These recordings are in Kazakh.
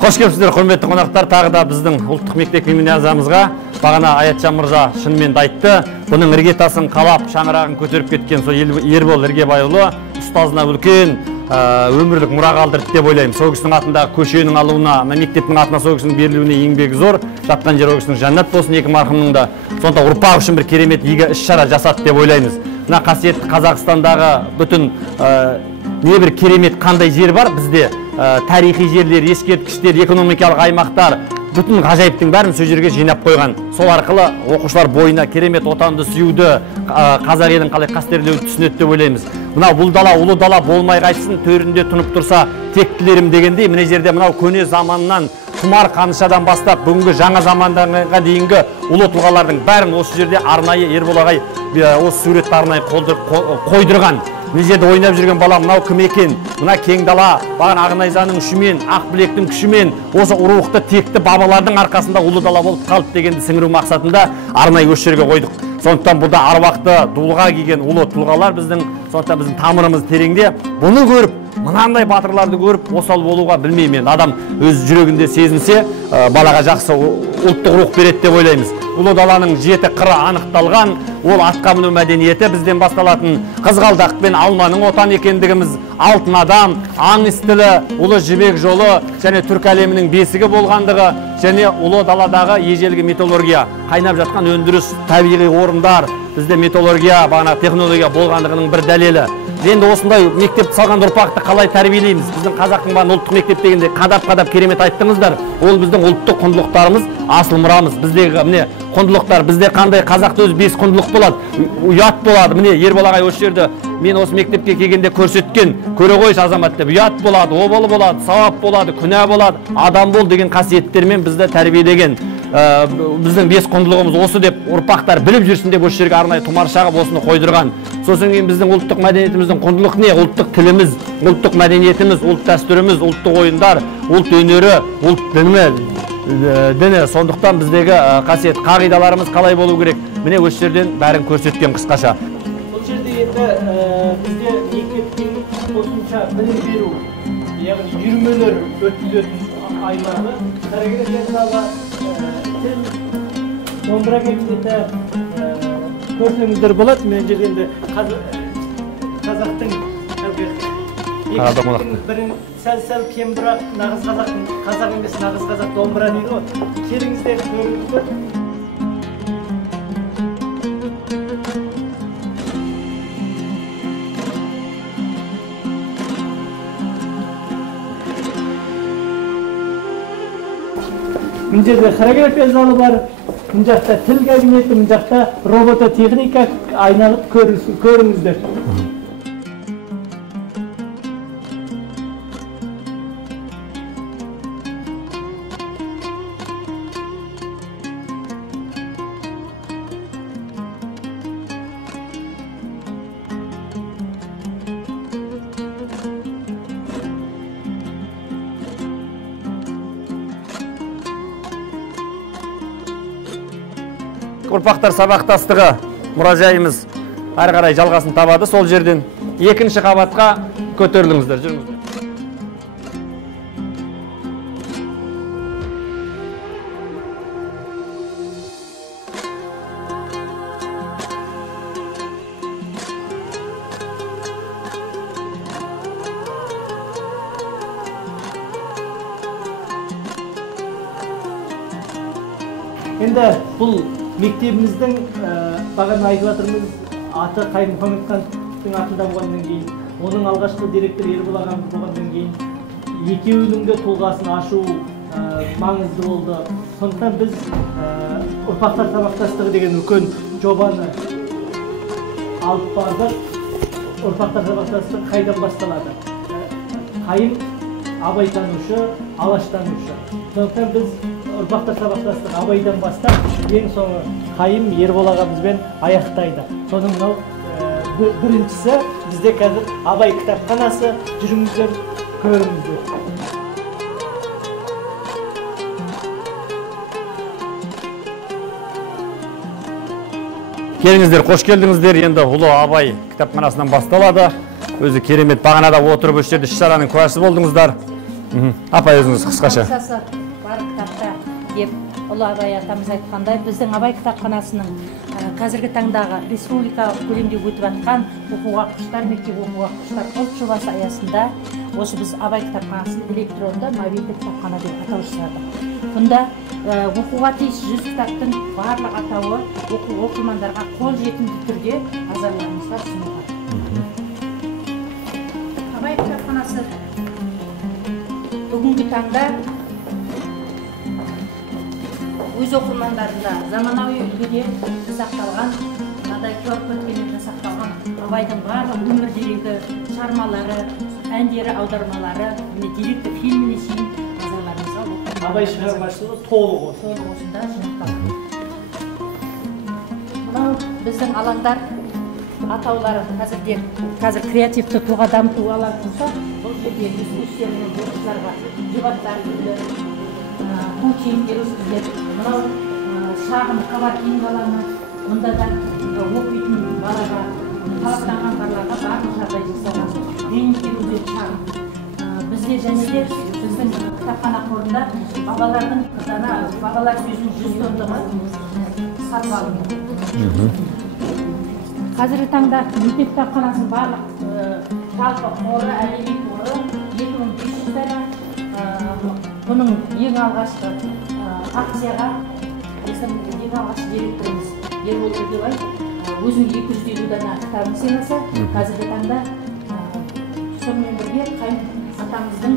Қош келіпсіздер, құрметті қонақтар. Тағы да біздің ұлттық мектеп гимназиямызға бағана Аятжан мырза шынымен айтты. Бұның іргетасын қалап, шаңырағын көтеріп кеткен сол Ербол Іргебайұлы ұстазына үлкен өмірлік мұра қалдырды деп ойлаймын. Сол кісінің атындағы көшенің алуына, мектептің атына сол кісінің берілуіне еңбегі зор. Жатқан жер ол кісінің жәннат болсын, екі марқұмның да. Сонда ұрпақ үшін бір керемет игі іс-шара жасады деп ойлаймыз. Мына қасиетті Қазақстандағы бүтін небір керемет қандай жер бар бізде, тарихи жерлер, ескерткіштер, экономикалық аймақтар, бүтін ғажайыптың бәрін сол жерге жинап қойған. Сол арқылы оқушылар бойына керемет отанды сүюді, қазақ елін қалай қастерлеуді түсінеді деп ойлаймыз. Мынау бұл дала, ұлы дала болмай қайтсын, төрінде тұнып тұрса тектілерім дегендей, мына жерде мынау көне заманнан Құмар Қанышадан бастап бүгінгі жаңа заманға дейінгі ұлы тұлғалардың бәрін осы жерде арнайы Ербол ағай осы суретті арнайы қойдырған. Мына жерде ойнап жүрген бала мынау кім екен? Мына кең дала, бағана Ағынайзаның күшімен, Ақбілектің күшімен, осы рухты текті бабалардың арқасында ұлы дала болып қалды дегенді сіңіру мақсатында арнайы осы жерге қойдық. Сондықтан бұда аруақты дулыға киген ұлы тұлғалар біздің, сондықтан біздің тамырымыз тереңде. Бұны көріп, мынандай батырларды көріп, осал болуға білмеймін. Адам өз жүрегінде сезінсе, балаға жақсы ұлттық рух береді деп ойлаймыз. Ұлы даланың жеті қыры анықталған, ол атқа міну мәдениеті бізден басталатын қызғалдақ пен алманың отан екендігіміз, алтын адам, аңыз тілі, ұлы жібек жолы және түркі әлемінің бесігі болғандығы және ұлы даладағы ежелгі металлургия, қайнап жатқан өндіріс, табиғи орындар, бізде металлургия, бағана технология болғандығының бір дәлелі. Енді осындай мектеп салған ұрпақты қалай тәрбиелейміз? Біздің қазақтың барын ұлттық мектеп дегенде қадап-қадап керемет айттыңыздар. Ол біздің ұлттық құндылықтарымыз, асыл мұрамыз. Біздегі міне құндылықтар, бізде қандай қазақта өз 5 құндылық болады, ұят болады. Міне Ербол ағай осы жерде мен осы мектепке келгенде көрсеткен, көре қойшы азамат деп, ұят болады, обалы болады, сауап болады, күнә болады, адам бол деген қасиеттермен бізді тәрбиелеген. Біздің 5 құндылығымыз осы деп ұрпақтар біліп жүрсін деп осы жерге арнайы тұмар шағып осыны қойдырған. Сосын кейін біздің ұлттық мәдениетіміздің құндылық не? Ұлттық тіліміз, ұлттық мәдениетіміз, ұлт дәстүріміз, ұлттық ойындар, ұлт өнері, ұлт діні. Сондықтан біздегі қасиет қағидаларымыз қалай болу керек? Міне осы жерден бәрін көрсеткен қысқаша. Бұл жерде енді бізде мектептің қосымша білім беру, яғни үйірмелер өткізетін аймағы. Қарагерлерді тіл, домбыра мектебі көрсеңіздер болады. Мен жерде қазақтың бірін сәл кем, бірақ нағыз қазақтың, қазақ емес нағыз қазақ домбыра дейді ғой. Келіңіздер, көріңіздер. Мына жерде хореография залы бар, мына жақта тіл кабинеті, мына жақта робототехника айналып көріңіздер. Ұрпақтар сабақтастығы мұражайымыз әрі қарай жалғасын табады. Сол жерден екінші қабатқа көтеріліңіздер, жүріңіздер. Енді бұл мектебіміздің бағана айтып жатырмыз, аты Қаймұхамедхановтың атында болғаннан кейін, оның алғашқы директор Ербол ағамыз болғаннан кейін, екеуінің де тұлғасын ашу маңызды болды. Сондықтан біз ұрпақтар сабақтастығы деген үлкен жобаны алып бардық. Ұрпақтар сабақтастығы қайдан басталады? Қайым абайтанушы, алаштанушы. Сондықтан біз ұрпақтар сабақтастығы абайдан бастап, ең соңы Қайым Ербол ағамызбен аяқтайды. Соның мынау біріншісі бізде қазір Абай кітапханасы, жүріңіздер, көріңіздер. Келіңіздер, қош келдіңіздер. Енді ұлы Абай кітапханасынан басталады. Өзі керемет бағанада отырып осы жерде іс-шараның куәсі болдыңыздар. Апа өзіңіз қысқаша. Бар кітапта деп ұлы Абай атамыз айтқандай, біздің Абай кітапханасының қазіргі таңдағы республикалық көлемде өтіп жатқан оқуға құштар, мектеп оқуға құштар ұлт жобасы аясында осы біз Абай кітапханасын электронды мобильді кітапхана деп атау жасадық. Бұнда оқуға тиіс 100 кітаптың барлық атауы оқырмандарға қолжетімді түрде назарларыңызға ұсынылған. Абай кітапханасы бүгінгі таңда өз оқырмандарында заманауи үлгіде жасақталған, мынадай QR-кодпен жасақталған Абайдың барлық өмірдегі шығармалары, әндері, аудармалары, деректі фильміне шейін назарларыңызға Абай шығармашылығы толық осында жинақталған. Мынау біздің алаңдар атаулары қазір креативті тұлға дамыту алаңы болса, бұл жерде өздерінің оқушыларға дебаттар түрлі коучингтер өткізіледі. Мынау шағын коворкинг алаңы, мұнда да оқитын балаға, талаптанған балаларға барлық жағдай жасалған. Тренингтер өтеді шағын. Бізде және де біздің кітапхана қорында бабалар сөзінің 100 томдығы сатып алынды. Қазіргі таңда мектеп кітапханасының барлық жалпы қоры, әдеби қоры 2500 дана. Бұның ең алғашқы акцияға біздің ең алғашқы директорымыз Ербол Өтебай өзінің 250 дана кітабын сыйласа, қазіргі таңда сонымен бірге Қайым атамыздың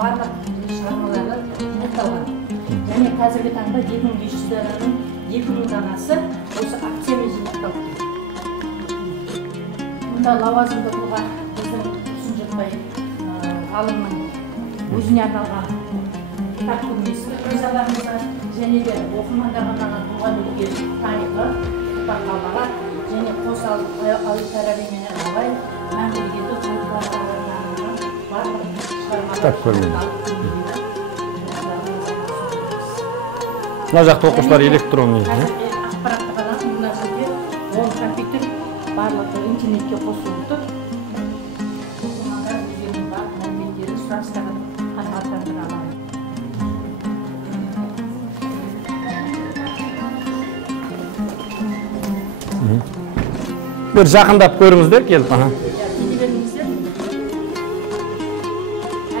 барлық шығармалары жинақталған. Және қазіргі таңда 2500 дананың 2000 данасы осы акциямен жинақталды. Мұнда лауазымды тұлға біздің Тұрсын Жұртбай ғалымның өзіне арналған кітап көрмесі өз алаңымызда, және де оқырмандарға арналған туған өлке тарихы кітап қалмаға, және қос Әл-Фараби менен Абай мәңгілік еді барлық Кітап көрмесі. Мына жақта оқушылар электронный. Ақпараттық алаң мына жерде 10 компьютер барлық интернетке қосылып тұр. Оқырмандар өздерінің барлық мәліметтерін сұрастырып қанағаттандыра алады. Бір жақындап көріңіздер келіп.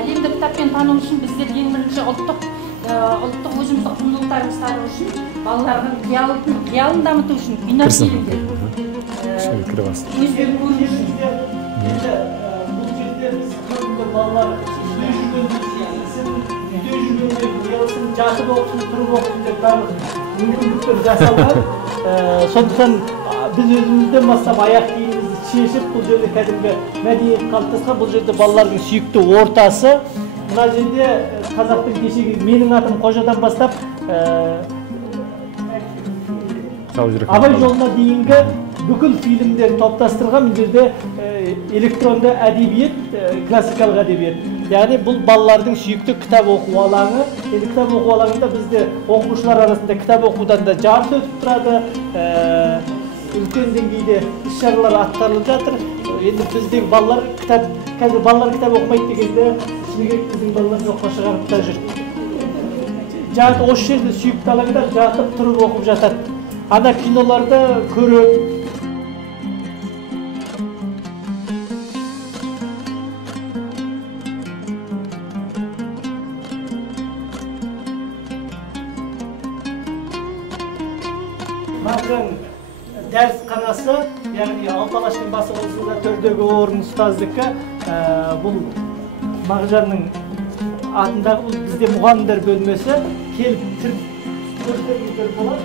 Әлемді кітаппен тану үшін біздер ең бірінші ұлттық өзіміздің құндылықтарымызды тану үшін балалардың қиялын дамыту үшін кинофильмдер өзбек көру үшін. Бұл жерде біз көбінде балалар үйде жүргенде ұялсын, жатып оқысын, тұрып оқысын деп барлық мүмкіндіктер жасалған. Сондықтан біз өзімізден бастап аяқ киімімізді шешіп, бұл жерде кәдімгі мәдениет қалыптасқан, бұл жерде балалардың сүйікті ортасы. Мына жерде қазақтың кешегі менің атым Қожадан бастап Абай жолына дейінгі бүкіл фильмдер топтастырған. Бұл жерде электронды әдебиет, классикалық әдебиет. Яғни бұл балалардың сүйікті кітап оқу алаңы. Кітап оқу алаңында бізде оқушылар арасында кітап оқудан да жарыс өтіп тұрады. Үлкен деңгейде іс-шаралар атқарылып жатыр. Енді біздегі балалар қазір балалар кітап оқымайды дегенде біздің балалар жоққа шығарып та жүр. Осы жерде сүйікті алаңда жатып тұрып оқып жатады. Ана киноларды көріп, Мағжан дәрісханасы, яғни Алталаштың басы болсында төрдегі орын ұстаздікі, бұл Мағжанның атындағы бізде мұғалімдер бөлмесі келіп көрсетіңіздер болады.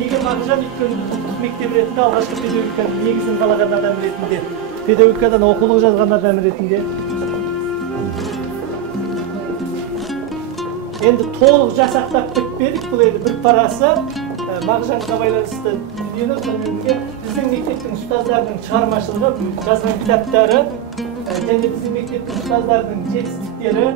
Неге Мағжан өйткені ұлттық мектеп ретінде алғашқы педагогиканың негізін қалаған адам ретінде, педагогикадан оқулық жазған адам ретінде. Енді толық жасақтап бітпедік, бұл енді бір парасы Мағжанға байланысты дүниені, сонымен бірге біздің мектептің ұстаздарының шығармашылығы, жазған кітаптары, және біздің мектептің ұстаздарының жетістіктері.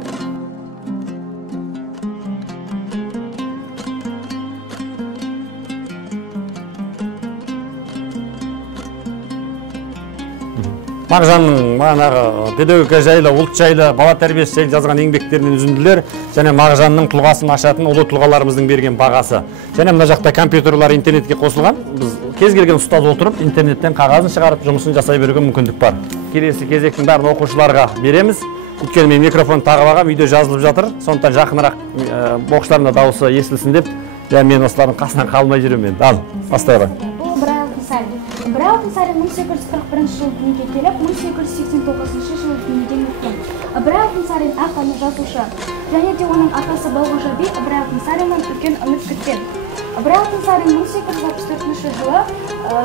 Мағжанның манағы педагогика жайлы, ұлт жайлы, бала тәрбиесі жайлы жазған еңбектерінен үзінділер және Мағжанның тұлғасын ашатын ұлы тұлғаларымыздың берген бағасы. Және мына жақта компьютерлар интернетке қосылған. Біз кез келген ұстаз отырып интернеттен қағазын шығарып жұмысын жасай беруге мүмкіндік бар. Келесі кезектің бәрін оқушыларға береміз. Өйткені мен микрофон тағып алғам, видео жазылып жатыр. Сондықтан жақынырақ оқушылардың дауысы естілсін деп, мен осылардың қасынан қалмай жүремін. Ал, бастайық. Ибрай Алтынсарин 1841 жылы дүниеге келіп, 1889 жылы дүниеден өткен. Ибрай Алтынсарин ақыны жазушы, және де оның атасы Балғожа би Ибрай Алтынсариннан үлкен үміт күткен. Ибрай Алтынсарин 1864 жылы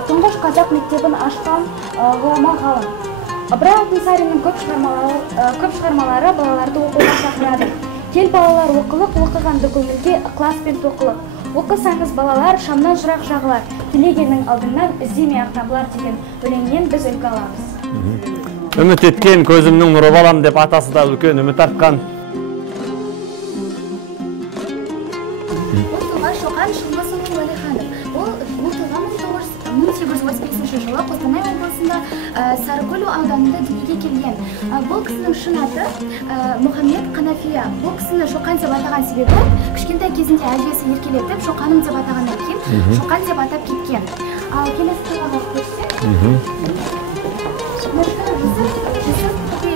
тұңғыш қазақ мектебін ашқан ғұлама ғалым. Ибрай Алтынсариннің көп шығармалары балаларды оқуға шақырады. Кел балалар оқылық, оқығанды көңілге ықыласпен тоқылық. Оқысаңыз балалар шамнан жырақ жағылар, тілегеннің алдыңнан іздемей ақ табылар деген өлеңнен біз үлгі аламыз. Үміт еткен көзімнің нұры балам деп атасы да үлкен үміт артқан. Бұл тұлға Шоқан Шыңғысұлы Уәлиханов. Бұл тұлға 1885 жылы Қостанай облысында Сарыкөл ауданында дүниеге келген. Бұл кісінің шын аты Мұхаммед Қанафия. Бұл кісіні Шоқан деп атаған себебі кішкентай кезінде әжесі еркелетіп Шоқаным деп атағаннан кейін Шоқан деп атап кеткен. Ал келесі тұлғаға көшсек,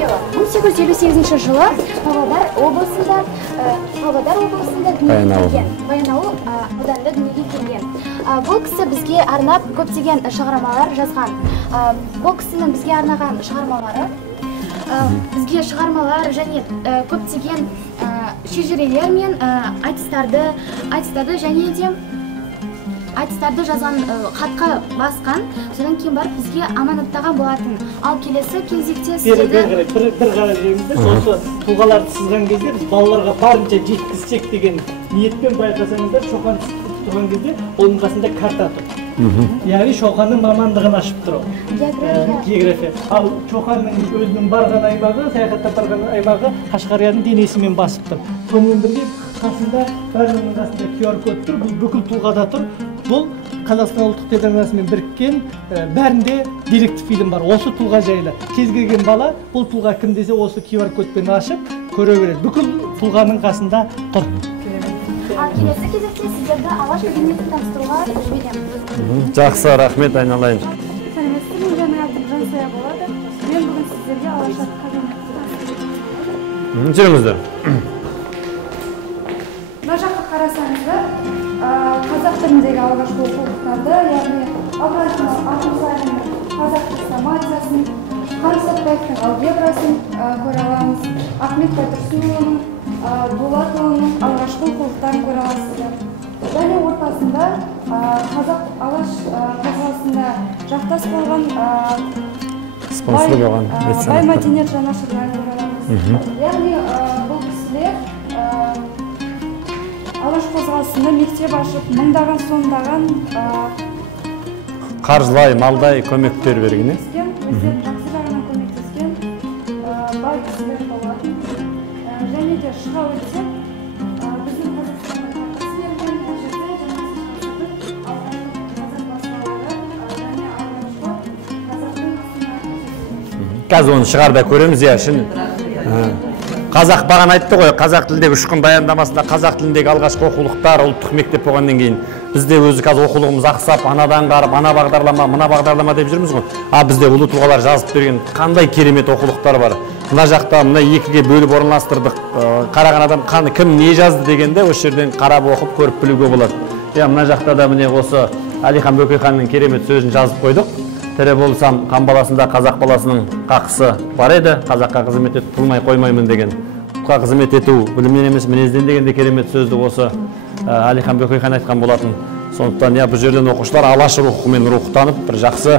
1858 жылы Павлодар облысында дүниеге келген. Баянауыл ауданында дүниеге келген. Бұл кісі бізге арнап көптеген шығармалар жазған. Бұл кісінің бізге арнаған шығармалары және көптеген шежірелер мен айтыстарды және де айтыстарды жазған, хатқа басқан, содан кейін барып бізге аманаттаған болатын. Ал келесі кезекте сіздерді бір ғана жерімізді, осы тұлғаларды сызған кезде біз балаларға барынша жеткізсек деген ниетпен байқасаңыздар, Шоқан тұрған кезде оның қасында карта тұр. Яғни Шоқанның мамандығын ашып тұр. География. Ал Шоқанның өзінің барған аймағы, саяхаттап барған аймағы Қашқарияның денесімен басып тұр. Сонымен бірге қасында, бәрінің қасында QR код тұр, бұл бүкіл тұлғада тұр. Бұл Қазақстан ұлттық телеарнасымен біріккен, бәрінде деректі фильм бар. Осы тұлға жайлы. Кез келген бала бұл тұлға кім десе осы QR кодпен ашып көре береді. Бүкіл тұлғаның қасында тұр. Ал келесі кезекте сіздерді алаш мәдениетін таныстыруға жіберемін. Жақсы, рахмет, айналайын. Сәлеметсіз, мен Жәмиғат Жансая болады. Мен бүгін сіздерге алаш мәдениетін таныстыруға жүріңіздер. Мына жаққа қарасаңыздар, қазақ тіліндегі алғашқы оқулықтарды, яғни Алтынсариннің қазақ хрестоматиясын, Қаныш Сәтпаевтың алгебрасын көре аламыз, Ахмет Байтұрсынұлының, Дулатұлының алғашқы оқулықтарын көре аласыздар. Және ортасында алаш қозғалысында жақтас болған бай мәдениет жанашырларын көре аламыз. Яғни бұл кісілер алаш қозғалысында мектеп ашып, мыңдаған сондаған қаржылай, малдай көмектер берген. Өздерін жақсы жағынан көмектескен бай кісілер болатын. Және де шыға өтсек, біздің Қазақстанның қатысы берген жерде қазақ басқалары және алғашқы қазақтың астына. Қазір оны шығарда көреміз, шын. Қазақ баған айтты ғой, қазақ тіліндегі ұшқын баяндамасында қазақ тіліндегі алғашқы оқулықтар ұлттық мектеп болғаннан кейін бізде өзі қазір оқулығымыз ақсап, анадан қарып, ана бағдарлама, мына бағдарлама деп жүрміз ғой. Бізде ұлы тұлғалар жазып берген қандай керемет оқулықтар бар. Мына жақта мына екіге бөліп орналастырдық. Қараған адам кім не жазды дегенде осы жерден қарап оқып көріп білуге болады. Мына жақта да міне осы Әлихан Бөкейханның керемет сөзін жазып қойдық. Тірі болсам, қан баласында қазақ баласының қақысы бар еді, қазаққа қызмет етіп қылмай қоймаймын деген. Ұлтқа қызмет ету білімнен емес мінезден дегенде керемет сөзді осы Әлихан Бөкейхан айтқан болатын. Сондықтан бұл жерден оқушылар алаш рухымен рухтанып, бір жақсы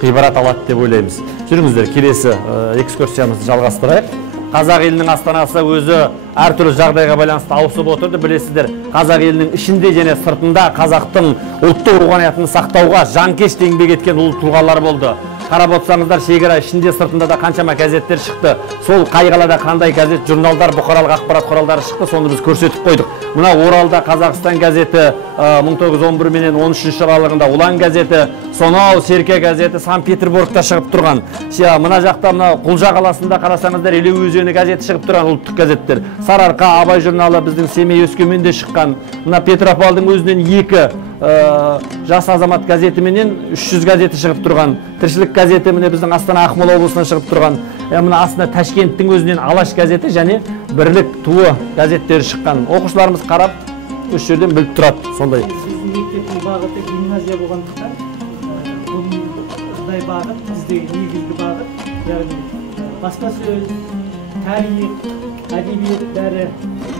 ғибарат алады деп ойлаймыз. Жүріңіздер, келесі экскурсиямызды жалғастырайық. Қазақ елінің астанасы өзі әртүрлі жағдайға байланысты ауысып отырды, білесіздер. Қазақ елінің ішінде және сыртында қазақтың ұлттық руханиятын сақтауға жанкешті еңбек еткен ұлы тұлғалар болды. қарап отырсаңыздар, шекара ішінде сыртында да қаншама газеттер шықты. Сол қай қалада қандай газет, журналдар, бұқаралық ақпарат құралдары шықты, соны біз көрсетіп қойдық. Мына Оралда Қазақстан газеті 1911 менен 13 аралығында Улан газеті, сонау Серке газеті Санкт-Петербургта шығып тұрған. Мына жақта мына Құлжа қаласында қарасаңыздар, Елеу өзені газеті шығып тұрған ұлттық газеттер. Сарыарқа, Абай журналы біздің Семей Өскеменде шыққан. Мына Петропавлдың өзінен 2 жас азамат газеті менен 300 газеті шығып тұрған. Тіршілік газеті міне біздің Астана Ақмола облысынан шығып тұрған. Мына астына Ташкенттің өзінен Алаш газеті және Бірлік туы газеттері шыққан. Оқушыларымыз қарап, осы жерден біліп тұрады, сондай. Біздің мектептің бағыты гимназия болғандықтан, бұндай бағыт біздегі негізгі бағыт, яғни баспасөз, тарих, әдебиет бәрі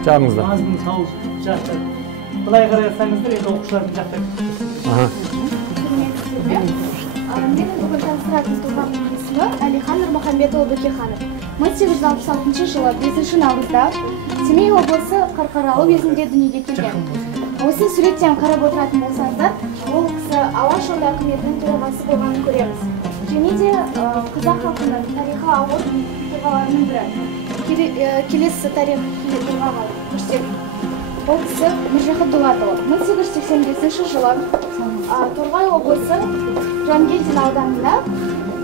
мазмұн тауып жатыр. Былай қарасаңыздар, енді оқушылардың жақта. Менің бүгін таныстыратын тұлғамның есімі Әлихан Нұрмұхамбетұлы Бөкейханов. 1866 жылы 5 наурызда Семей облысы Қарқаралы уезінде дүниеге келген. Осы суреттен қарап отыратын болсаңыздар, ол кісі Алаш орда үкіметінің төрағасы болғанын көреміз. Және де қазақ халқының тарихы ауыр тұлғаларының бірі. Келесі тарих тұлғаға көшсек, ол кісі Міржақып Дулатұлы. 1885 жылы Торғай облысы Жангелдин ауданында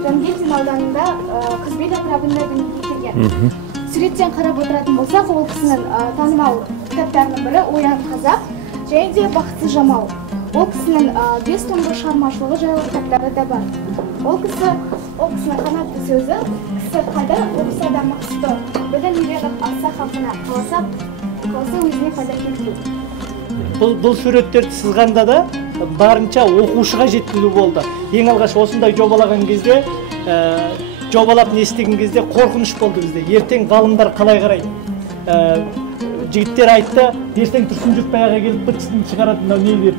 Қызбет атырабында дүниеге келген. Суреттен қарап отыратын болсақ, ол кісінің танымал кітаптарының бірі Оян қазақ және де Бақытсыз жамал. Ол кісінің 5 томдық шығармашылығы жайлы кітаптары да бар. Ол кісінің қанатты сөзі, кісі қайда, ол кісі адам мақсұты, білім үйреніп аса халқына қаласа өзіне пайда келтіру. Бұл суреттерді сызғанда да барынша оқушыға жеткізу болды. Ең алғаш осындай жобалаған кезде, жобалап не істеген кезде қорқыныш болды бізде. Ертең ғалымдар қалай қарайды? Жігіттер айтты, ертең Тұрсын Жүтбайға келіп быт-шытын шығарады, мынау не деп.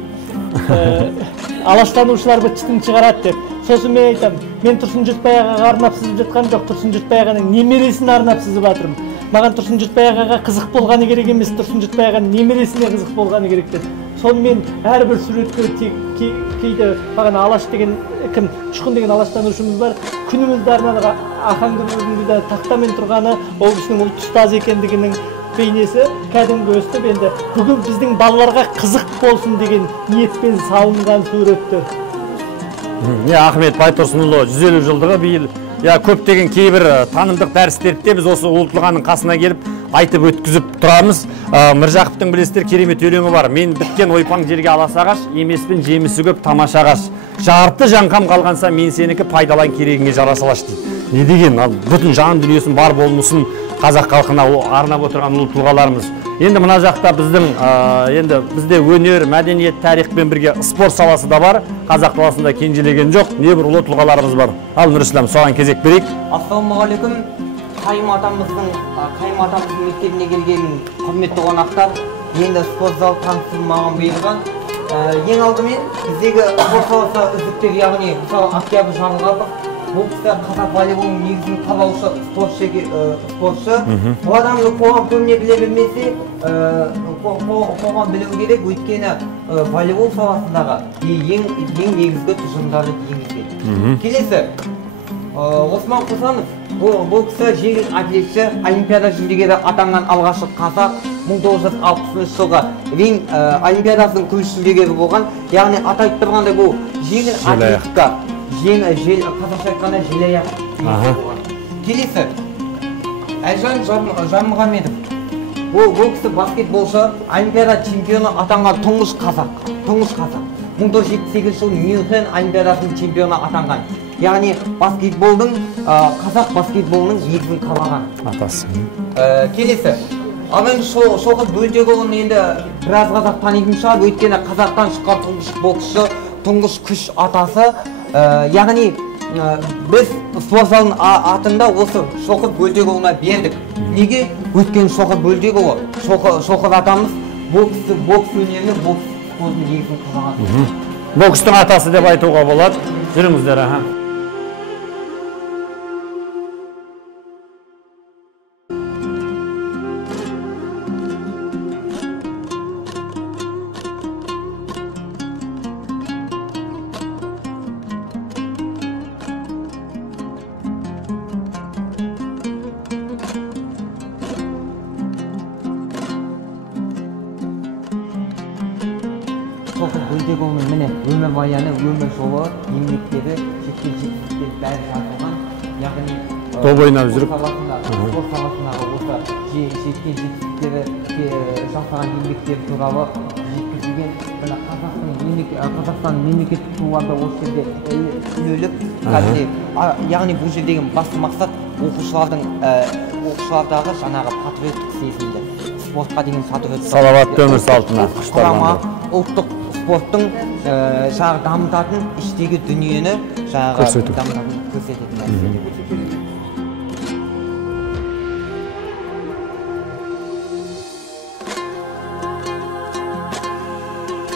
Алаштанушылар быт-шытын шығарады деп. Сосын мен айтам, мен Тұрсын Жүтбайға арнап сызып жатқан жоқ, Тұрсын Жүтбайғаның немересін арнап сызып жатырмын. Маған Тұрсын Жүтбайғаға қызық болғаны керек емес, Тұрсын Жүтбайғаның немересіне қызық болғаны керек деп. Сонымен әрбір суретке кейде бағана Алаш деген кім, Ұшқын деген алаштанушымыз бар. Күнімізді арнады Ахаңдың өзінде тақтамен тұрғаны, ол кісінің ұлт ұстазы екендігінің бейнесі кәдімгі өстіп, енді бүгін біздің балаларға қызық болсын деген ниетпен салынған суреттер. Ахмет Байтұрсынұлы 150 жылдығы биыл. Көптеген кейбір танымдық дәрістерде біз осы ұлы тұлғаның қасына келіп айтып өткізіп тұрамыз. Міржақыптың білесіздер керемет өлеңі бар. Мен біткен ойпаң жерге аласа ағаш, емеспін жемісі көп тамаша ағаш. Жарты жаңқам қалғанса, мен сенікі пайдалан керегіңе жарасалаш дейді. Не деген, бүтін жан дүниесін бар болмысын қазақ халқына арнап отырған ұлы тұлғаларымыз. Енді мына жақта бізде өнер, мәдениет, тарихпен бірге спорт саласы да бар. Қазақ даласында кенжелеген жоқ, небір ұлы тұлғаларымыз бар. Ал Нұрислам, соған кезек берейік. Ассалаумағалейкум. Қайым атамыздың мектебіне келген құрметті қонақтар, енді спорт зал таныстыру маған бұйырған. Ең алдымен біздегі спорт саласы үздіктер, яғни мысалы Октябрь Жанғалов, бұл кісі қазақ волейболының негізін қалаушы спортшы. Бұл адамды қоғам көбіне біле бермесе, қоғам білу керек, өйткені волейбол саласындағы ең негізгі тұжырымдарды енгізген. Келесі, Осман Қосанов, бұл кісі жеңіл атлетші, Олимпиада жүлдегері атанған алғашқы қазақ 1960 жылғы Рим Олимпиадасының күміс жүлдегері болған. Яғни атайып тұрғанда бұл жеңіл атлетика, қазақша айтқанда желаяқ болған. Келесі, Әлжан Жанмұхамедов. Бұл кісі баскетболшы, Олимпиада чемпионы атанған тұңғыш қазақ. 1978 жылы Мюнхен Олимпиадасының чемпионы атанған. Яғни қазақ баскетболының негізін қалаған атасы. Келесі, Амен Шоқыт Бөлтекұлын енді біраз қазақ танитын шығар, өйткені қазақтан шыққан тұңғыш боксшы, тұңғыш күш атасы. Яғни біз спорт залының атында осы Шоқыт Бөлтекұлына бердік. Неге? Өйткені Шоқыт Бөлтекұлы, Шоқыт атамыз бокс өнеріне, бокс спортының негізін қалаған. Бокстың атасы деп айтуға болады. Жүріңіздер, философ Бөлдекұлының міне өмірбаяны, өмір жолы, еңбектері, жеткен жетістіктер бәрі жазылған. Яғни топ ойнап жүріп спорт саласындағы осы жеткен жетістіктері, жасаған еңбектері туралы жеткізілген Қазақстан мемлекеттік туларды осы жерде ілініп, яғни бұл жердегі басты мақсат оқушылардағы жаңағы патриоттық сезімді, спортқа деген патриоттық салауатты өмір салтына құрама ұлттық спорттың жаңағы дамытатын іштегі дүниені жаңағы дамытатын көрсететін нәрсе.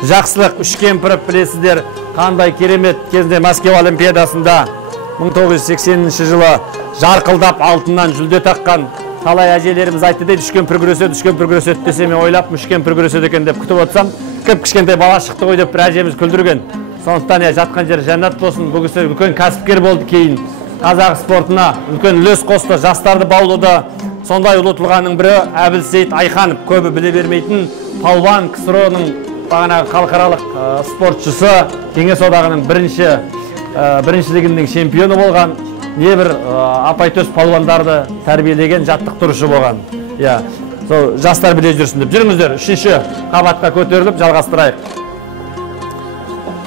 Жақсылық Үшкемпіров білесіздер, қандай керемет кезінде Мәскеу Олимпиадасында 1980 жылы жарқылдап алтыннан жүлде таққан талай әжелеріміз айтты дейді, Үшкемпір күреседі десе, мен ойлап, Үшкемпір күреседі екен деп күтіп отырсам, кішкентай бала шықты ғой деп бір әжеміз күлдірген. Сондықтан жатқан жер жәннат болсын. Бұл кісі үлкен кәсіпкер болды, кейін қазақ спортына үлкен үлес қосты, жастарды баулыды. Сондай ұлы тұлғаның бірі Әбілсейіт Айханов, көбі біле бермейтін палуан, КСРО-ның бағанағы халықаралық спортшысы, Кеңес одағының біріншілігінің чемпионы болған, небір апайтөс палуандарды тәрбиелеген жаттықтырушы болған. Жастар біле жүрсін деп. Жүріңіздер, 3-ші қабатқа көтеріліп жалғастырайық.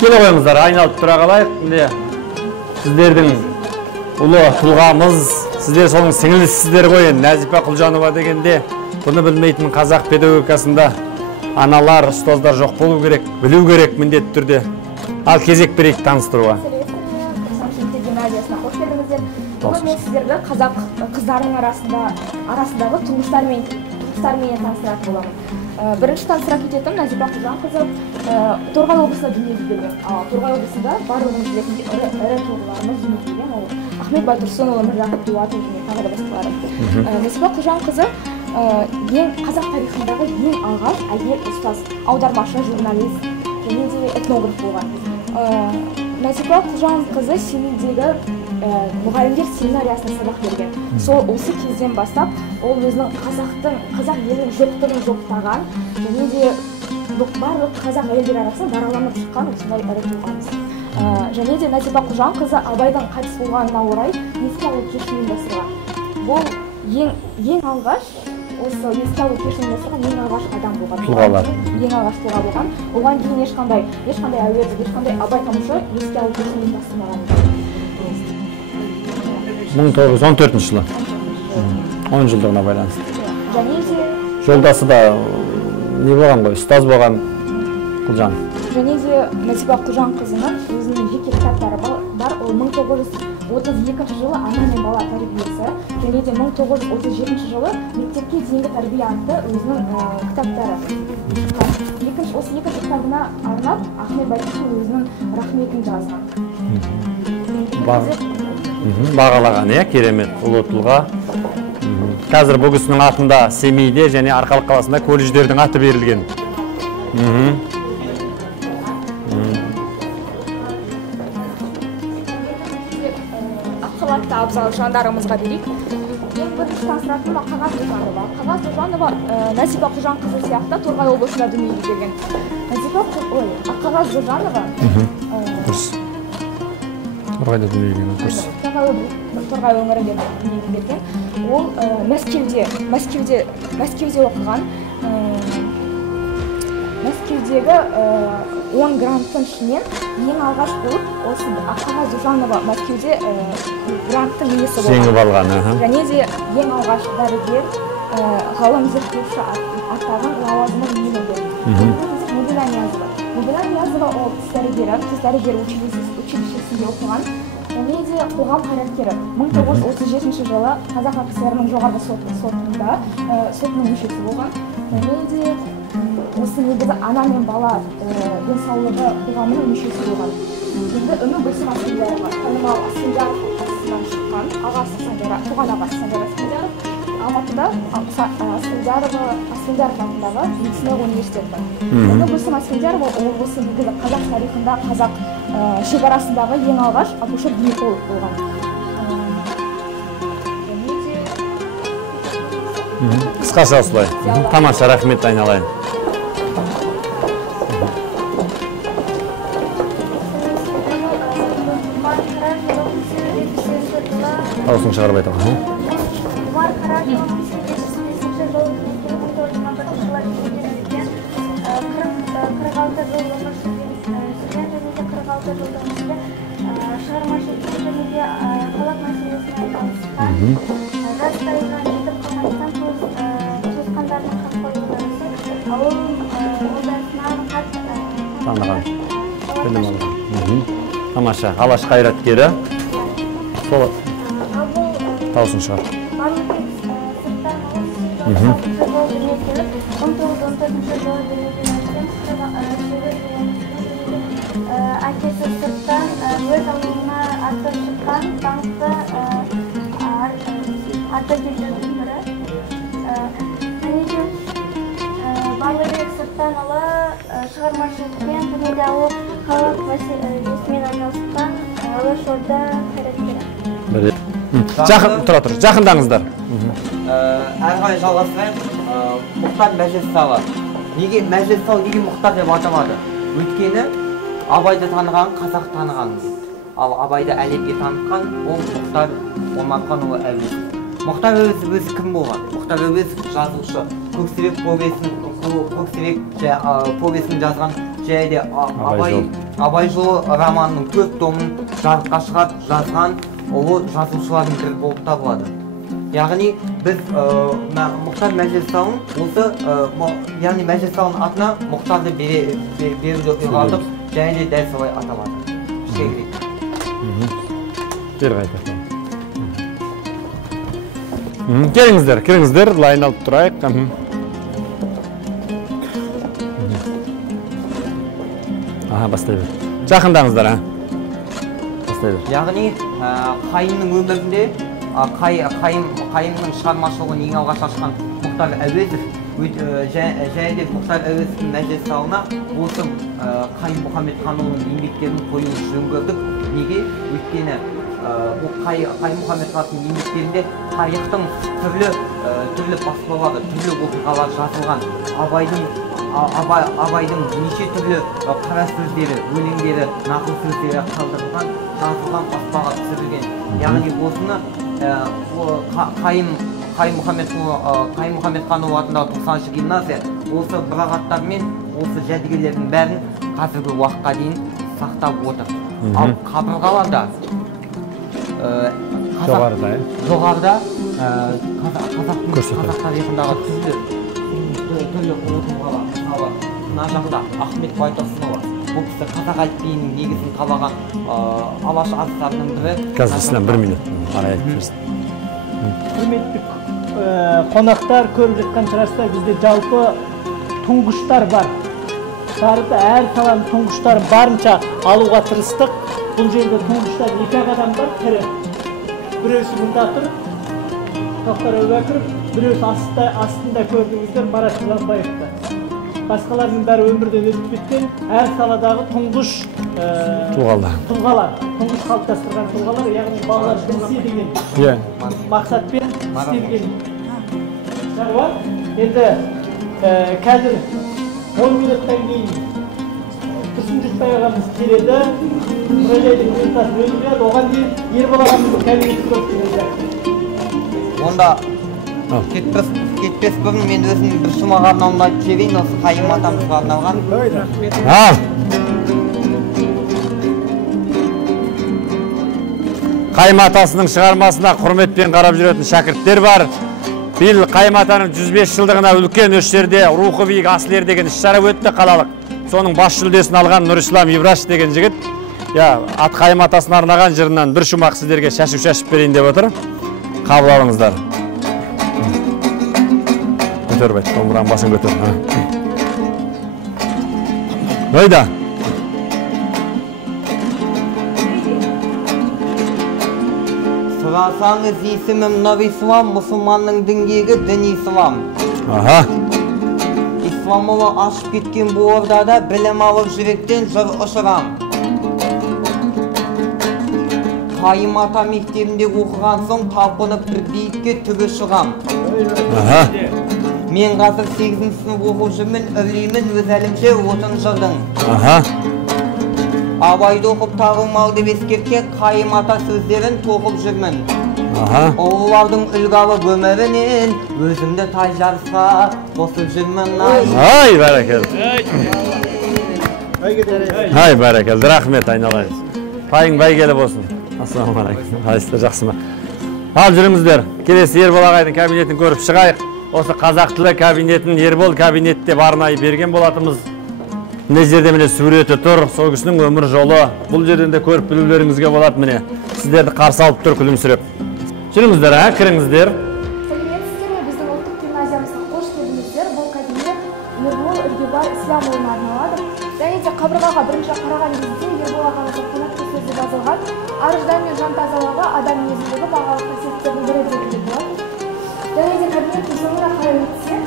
Келе қойыңыздар, айналып тұра қалайық. Сіздердің ұлы тұлғамыз, сіздер соның сіңілісіздер ғой. Нәзипа Құлжанова дегенде, бұны білмейтін қазақ педагогикасында аналар, ұстаздар жоқ болу керек, білу керек міндетті түрде. Ал кезек берейік таныстыруға. Мен сіздерді қазақ қыздарының арасындағы тұңғыштармен таныстыратын боламын. Бірінші таныстыра кететім Нәзипа Құлжанқызы Торғай облысында дүниеге келген. Торғай облысында барлығымыз білетін ірі тұлғаларымыз дүниеге келген. Ол Ахмет Байтұрсынұлы, Міржақып Дулатов және тағы да басқалары. Нәзипа Құлжанқызы қазақ тарихындағы ең алғаш әйел ұстаз, аудармашы, журналист және де этнограф болған. Нәзипа Құлжанқызы Семейдегі мұғалімдер семинариясына сабақ берген. Сол осы кезден бастап ол өзінің қазақ елінің жоқтығын жоқтаған және де барлық қазақ әйелдер арасында дараланып шыққан осындай ірі тұлғамыз. Және де Нәзипа Құлжанқызы Абайдың қайтыс болғанына орай еске алу кешін ұйымдастырған. Бұл ең алғаш осы еске алу кешін ұйымдастырған ең алғаш адам болған. Тұлғалар. Ең алғаш тұлға болған. Оған кейін ешқандай әуезов, ешқандай абайтанушы еске алу кешін ұйымдастырмаған. 1914 жылы. 10 жылдығына байланысты. Және де жолдасы да не болған ғой, ұстаз болған Құлжан. Және де Нәзипа Құлжанқызының өзінің жеке кітаптары бар. Ол 1932 жылы ана мен бала тәрбиесі және де 1937 жылы мектепке дейінгі тәрбие атты өзінің кітаптары. Осы екінші кітабына арнап Ахмет Байтұрсынұлы өзінің рахметін жазған. Бағалаған, керемет, ұлы тұлға. Қазір бұл кісінің атында Семейде және Арқалық қаласында колледждердің аты берілген. Ақылатты абзал жандарымызға берейік. Ең бірінші таныстыратыным Қағаз Дожанова. Қағаз Дожанова Нәзипа Құлжанқызы сияқты Торғай облысында дүниеге келген. Қағаз Дожанова Торғайда дүниеге келген, дұрыс. Торғай өңірінде дүниеге келген. Ол Мәскеуде оқыған. Мәскеудегі 10 гранттың ішінен ең алғаш болып, осы Қағаз Дожанова Мәскеуде гранттың иесі болған. Жеңіп алған. Және де ең алғаш дәрігер, ғалым зерттеуші атағын лауазымын иеленген. Мубина Ниязова. Мубина Ниязова ол тіс дәрігер училищесінде оқыған. Және де қоғам қайраткері. 1937 жылы Қазақ АКСР-ның жоғарғы сотының мүшесі болған. Және де осы негізі ана мен бала денсаулығы қоғамының мүшесі болған. Енді Үмі Гүлсім Асфендиярова, танымал Асфендияров отбасынан шыққан, туған ағасы Асфендияров Асфендияров, Алматыда Асфендияров атындағы медицина университеті. Үмі Гүлсім Асфендиярова ол осы негізі қазақ тарихында, қазақ шекарасындағы ең алғаш акушер-гинеколог болған. Қысқаша осылай. Тамаша, рахмет айналайын. дауысын шығарып айтамын. Umar Karaca 18-бесінші жылы 1941 жылы дүниеден өткен, 46 жыл өмір сүрген және де 46 жылдың ішінде шығармашылық және де халық мәселесіне айналысқан, жас тарихынан жетіп қалмайтын туысқандарының қамқорлығы ауыл ордасынан таныған, білім алған. Тамаша, алаш қайраткері. Сол дауысын шығар. Әкесі сырттан өз ауылына аты шыққан даңқты ардагерлердің бірі. Барлыбек Сырттанұлы шығармашылықпен және де ауыл халық мәселесімен айналысқан Алашорда қайраткері. Жақындаңыздар. Әрі қарай жалғастырайық. Мұхтар Мәжілісалы. Неге Мәжілісалы неге Мұхтар деп атамады? Өйткені Абайды таныған, қазақ таныған. Ал Абайды әлемге танытқан ол Мұхтар Омарханұлы Әуезов. Мұхтар Әуезов өзі кім болған? Мұхтар Әуезов жазушы. Көксерек повесін жазған және де Абай жолы романының 4 томын жарыққа шығарып жазған ұлы жазушылардың бірі болып табылады. Яғни біз Мұхтар Мәжілісалын осы, яғни Мәжілісалының атына Мұхтарды беруді ұйғардық және де дәл солай атамады. Бері қайтар. Келіңіздер, лайн алып тұрайық. Бастай бер. Жақындаңыздар, бастай бер. Яғни Қайымның өмірінде Қайымның шығармашылығын ең алғаш ашқан Мұхтар Әуезов және де Мұхтар Әуезовтің Мәжілісалына осы Қайым Мұхамедханұлының еңбектерін қою жөн көрдік. Неге? Өйткені Қайым Мұхамедханұлының еңбектерінде тарихтың түрлі баспалары, түрлі оқиғалар жазылған. Абайдың неше түрлі қара сөздері, өлеңдері, нақыл сөздері қалдырылған, жазылған баспаға түсірілген. Яғни осыны Қайым Мұхамедханұлы атындағы 90-шы гимназия осы мұрағаттармен осы жәдігерлердің бәрін қазіргі уақытқа дейін сақтап отыр. Ал қабырғаларда жоғарыда қазақ тарихындағы түрлі оқиғалар, мысалы мына жақта Ахмет Байтұрсынұлы, бұл кісі қазақ әліпбиінің негізін қалаған алаш арыстарының бірі. Қазір сізден 1 минут арай айтып берсін. Құрметті қонақтар, көріп жатқан шығарсыздар, бізде жалпы тұңғыштар бар. Тарихта әр саланың тұңғыштарын барынша алуға тырыстық. Бұл жерде тұңғыштар 2 адам бар, тірі. Біреусі мұнда тұр, Тоқтар Әубәкіров, біреусі астында көрдіңіздер Марат Жыланбаевты. Басқалардың бәрі өмірден өтіп кеткен, әр саладағы тұңғыш тұлғалар, тұңғыш қалыптастырған тұлғалар, яғни балалар білсе деген мақсатпен істелген шаруа. Енді қазір 10 минуттан кейін Тұрсын Жүкбай ағамыз келеді, мұражайдың ұйымтасын өтіреді, оған дейін Ербол ағамыздың кабинеті көп келеді. Онда кетпес бұрын мен өзім бір шумақ арнауымды айтып жіберейін, осы Қайым атамызға арналған. Қайым атасының шығармасына құрметпен қарап жүретін шәкірттер бар. Биыл Қайым атаның 105 жылдығына үлкен осы жерде рухы биік асыл ер деген іс-шара өтті қалалық. Соның бас жүлдесін алған Нұрислам Ибраш деген жігіт, ат Қайым атасына арнаған жырынан бір шумақ сіздерге шашып берейін деп отыр. Қабыл алыңыздар. Көтер бәйт, домбыраның басын көтер. Ойда. Сұрасаңыз есімім Нұрислам, мұсылманның діңгегі дін ислам. Ислам ұлы ашып кеткен бұл ордада білім алып жүректен жыр ұшырам. Қайым ата мектебінде оқыған соң талпынып бір биікке түгі шығам. Мен қазір 8-ші сынып оқып жүрмін, үрлеймін өз әлімше отын жырдың. Абайды оқып тағылмау деп ескерткен Қайым ата сөздерін тоқып жүрмін. Олардың үлгавы бөмерінен өзімді тай жарысқа қосып жүрмін Ай, бәрекелді. Ай, бәрекелді. Рахмет айналайын. Тайың бәйгелі болсын. Ассалаумағалейкум. Қалайсыздар, жақсы ма? Ал жүріңіздер. Келесі Ербол ағайдың кабинетін көріп шығайық. Осы қазақ тілі кабинетін Ербол кабинетте арнайы берген болатымыз. Мына жерде міне суреті тұр, сол кісінің өмір жолы. Бұл жерден де көріп білулеріңізге болады міне. Сіздерді қарсы алып тұр күлімсіреп. Жүріңіздер, кіріңіздер. Сәлеметсіздер ме? Біздің ұлттық гимназиямызға қош келдіңіздер. Бұл кабинет Ербол Үргебай Исламұлына арналады. Және де қабырғаға бірінші қараған кезде Ербол ағамыздың қонақты сөзі жазылған. Ар-ждан мен жан тазалығы адам мінезіндегі бағалы қасиеттердің бірі деуге болады. Және де кабинеттің соңына қарай өтсек,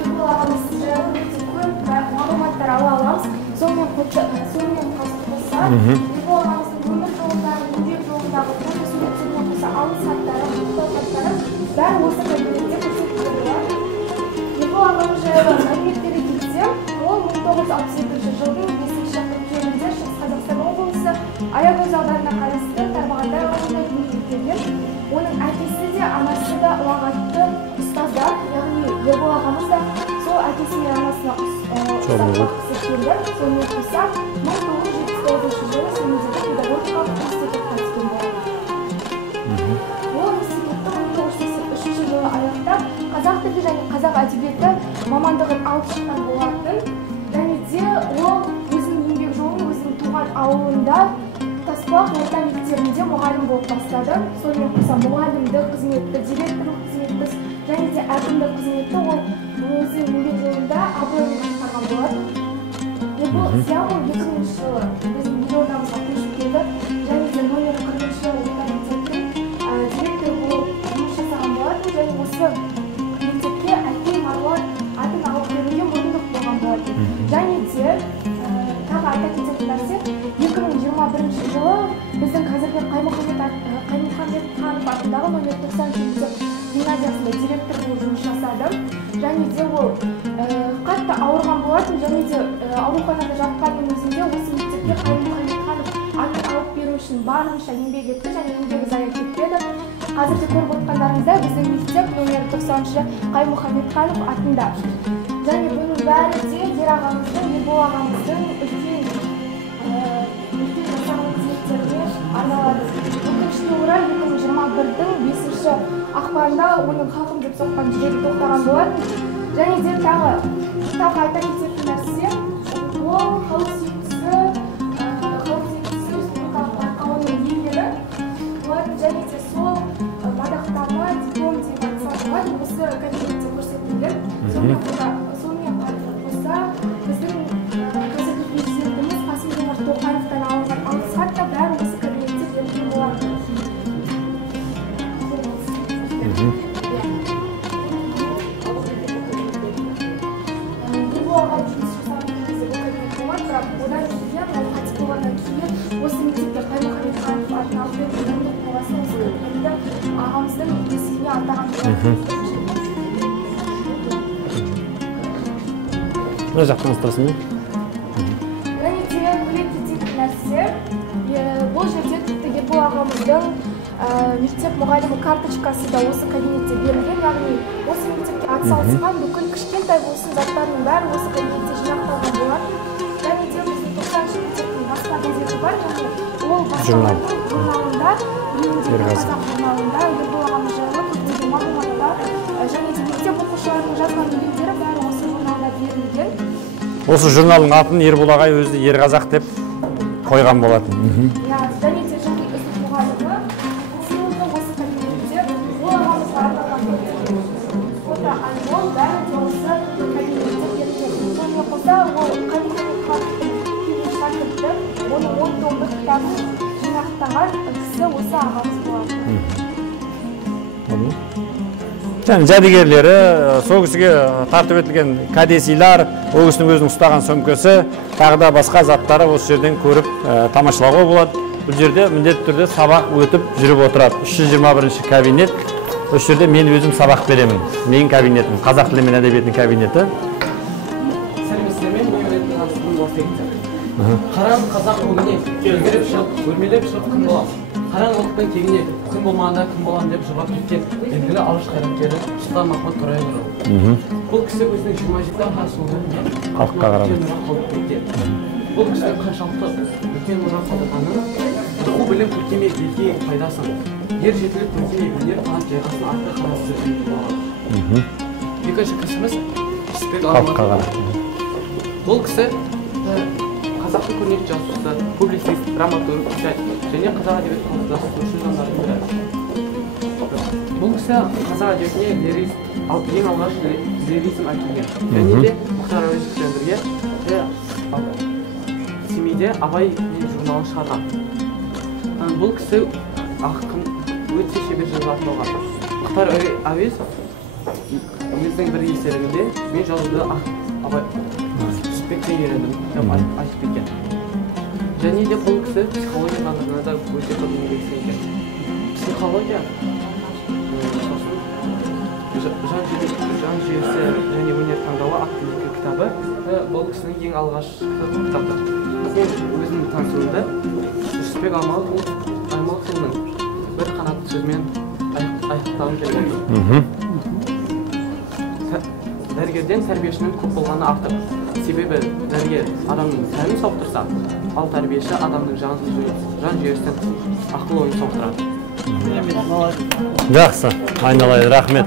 Ербол ағамыз жайлы өте көп мағлұматтар ала аламыз. Сонымен қоса, Ербол ағамыздың өмір жолындағы, еңбек жолындағы суреттермен қоса алғыс хаттары, құттықтау хаттары бәрі осы кабинетте көрсетілген. Ербол ағамыз жайлы мәліметтерге келсем, ол 1962 жылдың 5 қыркүйегінде Шығыс Қазақстан облысы Аягөз ауданына қарасты Тарбағатай ауылында дүниеге келген. Оның әкесі де, анасы да ұлағатты ұстаздар, яғни Ербол ағамыз да сол әкесі мен анасына ұстазбақысы келді. Сонымен қоса 1979 жылы Семейдегі педагогикалық институтқа түскен болды. Ол институтты 1983 жылы аяқтап, қазақ тілі және қазақ әдебиеті мамандығын алып шыққан болатын. Және де ол өзінің еңбек жолын өзінің туған ауылында Тасбұлақ орта мектебінде мұғалім болып бастады. Сонымен қоса мұғалімдік қызметті, директорлық қызметті және де әкімдік қызметті ол өзінің еңбек жолында абыроймен атқарған болады. Ербол Исламұлы 2000 жылы біздің елордамызға көшіп келді және де номер 40-шы мектептің директоры болып жұмыс жасаған болатын және осы мектепке Әкем Маруан атын алып беруге мүмкіндік болған болатын. Және де тағы айта кететін нәрсе, 2021 жылы біздің қазіргі Қаймұхамедханов атындағы номер 90 гимназиясында директор болып жұмыс жасады. Және де ол қатты ауырған болатын және де ауруханада жатқанның өзінде осы мектепке Қаймұхамедханов атын алып беру үшін барынша еңбек етті және еңбегі зая кетпеді. Қазірде көріп отырғандарыңыздай біздің мектеп номер 90 Қаймұхамедханов атында. Және бұның бәрі де ер ағамыздың, Ербол ағамыздың үлкен жасаған қызметтеріне арналады. Өкінішіне орай 2021-дің 5 ақпанда оның халқым деп соққан жүрегі тоқтаған болатын. Және де тағы айта кететін нәрсе, ол халық сүйіктісі республикалық байқауының иегері болатын. Және де сол мадақтама, диплом деп айтсақ болады, осы кабинетте көрсетілген. Сонымен қоса біздің қазіргі президентіміз Қасым-Жомарт Тоқаевтан алынған алғыс хат та бәрі осы кабинетте берілген болады. Ербол ағам жұмыс жасаған кезде бұл кабинет болмады, бірақ одан кейін ол қайтыс болғаннан кейін осы мектепке Қаймұхамедханов атын алып берген мүмкіндік болғасын осы кабинетті ағамыздың есіміне атаған болатын. Мына жақтан ұстасын ба? Және де бөлек кететін нәрсе, бұл жерде тіпті Ербол ағамыздың мектеп мұғалімі карточкасы да осы кабинетте берілген, яғни осы мектепке атсалысқан бүкіл кішкентай болсын заттарының бәрі осы кабинетте жинақталған болатын. Және де біздің 90-шы мектептің баспа газеті бар, және ол баспаның журналында, қазақ журналында Ербол ағамыз жайлы көптеген мағлұматтар және де мектеп оқушыларының жазған өлеңдері бәрі осы журналда берілген. Осы журналдың атын Ербол ағай өзі ер қазақ деп қойған болатын. Және де жылдың үздік мұғалімі сыйлығы осы кабинетте ол ағамызға арналған фото-альбом бәрі де осы кабинетте берілген. Сонымен қоса ол Қаймұхамедхановтың келген шәкірті, оның 10 томдық кітабын жинақтаған кісі осы ағамыз болады. Және жәдігерлері, сол кісіге тартып етілген кәдесыйлар, ол кісінің өзінің ұстаған сөмкесі, тағы да басқа заттары осы жерден көріп тамашалауға болады. Бұл жерде міндетті түрде сабақ өтіп жүріп отырады. 321 кабинет. Осы жерде мен өзім сабақ беремін. Менің кабинетім, қазақ тілі мен әдебиетінің кабинеті. Қараң қазақ бүгіне өзгеріп шығып, өрмелеп шығып кім болам? Қараң ұлттың тегіне кім болмағанда кім болам деп жырлап кеткен белгілі алаш қайраткері Сұлтан Махмұт Торайғыров. Бұл кісі өзінің 27 ғасырында Халыққа қарады. Бұл кісінің қаншалықты үлкен мұра қалдырғанын, оқу білім көркемет елге пайдасын, ер жетілік көркемет өнер қанат жайғасын атты қарасы болған. Екінші кісіміз Жүсіпбек Алтынбек. Бұл кісі қазақтың көрнекті жазушысы, публицист, драматург және қазақ әдебиет қалыптастырушы жандардың бірі. Бұл кісі қазақ әдебиетіне ең алғаш лиризм әкелген. Және де Мұхтар Әуезовпен бірге Семейде Абай журналын шығарған. Бұл кісі ақын өте шебер жазатын болған. Мұхтар Әуезов өзінің бір естелігінде мен жазуды Абай Жүсіпбектен үйрендім деп айтып кеткен. Және де бұл кісі психология жанрына да өте көп еңбек сіңірген. Психология жан жүйесі және өнер таңдауы атты кітабы бұл кісінің ең алғашқы кітабы. Мен өзімнің танысуымда Жүсіпбек Аймауытұлының бір қанатты сөзмен аяқтағым келіп отыр. Дәрігерден тәрбиешінің көп болғаны артық. Себебі дәрігер адамның тәнін сауықтырса, ал тәрбиеші адамның жан жүйесінен ақыл ойын сауықтырады. Жақсы, айналайын, рахмет.